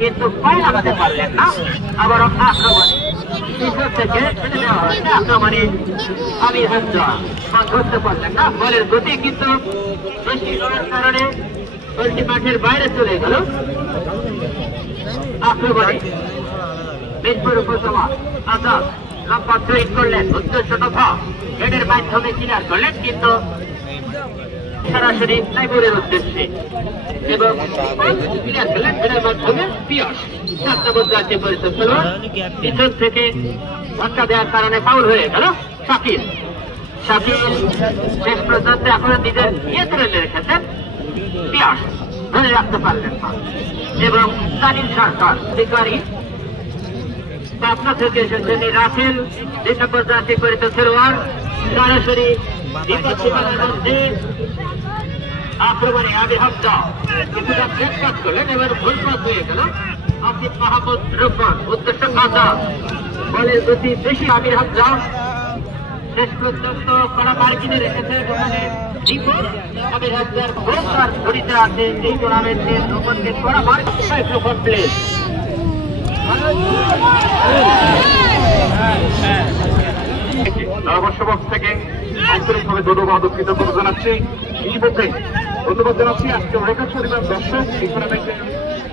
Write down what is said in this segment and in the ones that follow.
কিন্তু পায়ে লাগাতে পারলেন না। আবার আক্রমণে পিছন থেকে ফেলে দেওয়া হয়েছে। আক্রমণে আমির হামজা ধরতে পারলেন না। বলের গতি কিন্তু বেশি হওয়ার কারণে বলটি মাঠের বাইরে চলে গেল। আক্রমণে মিরপুর উপজেলা আজাদ লম্বা থ্রোইং করলেন, উদ্দেশ্য তথা হেডের মাধ্যমে ক্লিয়ার করলেন, কিন্তু সরাসরি সাইবুরের উদ্দেশ্যে এবং ক্লিয়ার করলেন হেডের মাধ্যমে পিয়াস। রাষ্ট্রপতি পরিষদ খেলোয়াড় পিছন থেকে ধাক্কা দেওয়ার কারণে ফাউল হয়ে গেল। শাকিল শেষ পর্যন্ত এখনো নিজের নিয়ন্ত্রণে রেখেছেন, পিয়াস ধরে রাখতে পারলেন না। এবং তালিম সরকার শিকারী পাবনা থেকে এসেছেন রাফেল 2 নম্বর জাতীয় পরিষদ খেলোয়াড়। সরাসরি আক্রমণে আমির হামজা কিছুটা ব্রেক কাজ করলেন, এবার ভুল পাস হয়ে গেল। আসিফ মাহমুদ রুকমান উদ্দেশ্য কাজা, বলের গতি বেশি আমির হামজা শেষ পর্যন্ত কড়া মার্কিনে রেখেছে। ওখানে আমির হামজার গোলদার ধরিতে আছে এই টুর্নামেন্টের রুকমানকে কড়া মার্কিন প্লেস। ধারাভাষ্যবক্স থেকে আন্তরিকভাবে ধন্যবাদ ও কৃতজ্ঞতা জানাচ্ছি। এই মধ্যে ধন্যবাদ জানাচ্ছি আজকে রেকর্ড পরিমাণ দর্শক এই টুর্নামেন্টের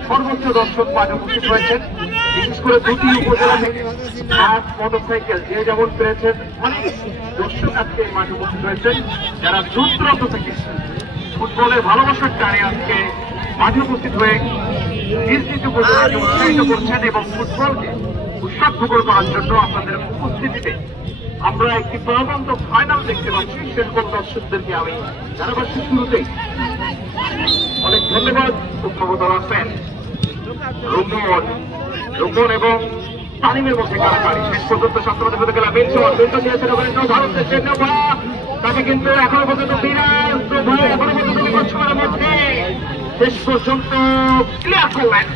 সর্বোচ্চ দর্শক মাঠে উপস্থিত হয়েছেন। বিশেষ করে দুটি উপজেলা থেকে বাস, মোটরসাইকেল যে যেমন পেরেছেন, অনেক দর্শক আজকে এই মাঠে উপস্থিত হয়েছেন, যারা দূর দূরান্ত থেকে ফুটবলের ভালোবাসার টানে আজকে মাঠে উপস্থিত হয়ে নিজ নিজ উপজেলাকে উৎসাহিত করছেন এবং ফুটবলকে উৎসাহমুখর করার জন্য আপনাদের উপস্থিতিতে আমরা একটি প্রাণবন্ত ফাইনাল দেখতে পাচ্ছি। সেরকম দর্শকদেরকে আমি ধারাভাষ্য শুরুতেই অনেক ধন্যবাদ। উপভোক্তা আছেন রুকন এবং তালিমের মধ্যে কারাকারি শেষ পর্যন্ত সপ্তমে হতে গেল ভারতের জন্য তাকে কিন্তু এখনো পর্যন্ত এখনো পর্যন্ত বিপক্ষের মধ্যে শেষ পর্যন্ত ক্লিয়ার করলেন।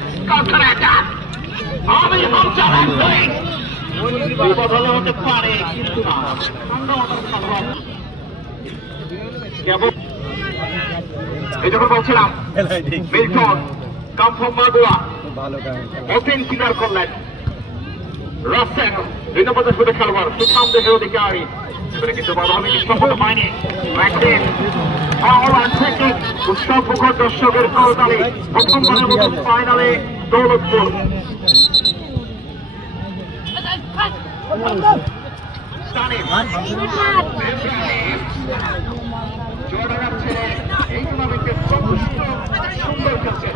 হতে পারে কিন্তু এই যখন বলছিলাম মিল্টন কামফম মাগুয়া ওপেন ক্লিয়ার করলেন। রাসেল 2 নম্বর ফুটে খেলোয়াড় সুঠাম দেহের অধিকারী, এবারে কিন্তু বাধাবিঘ্ন সফল হয়নি। উৎসবমুখর দর্শকের করতালি প্রথমবারের মতো ফাইনালে দৌলতপুর। এই টুর্নামেন্টের সুন্দর খেলছেন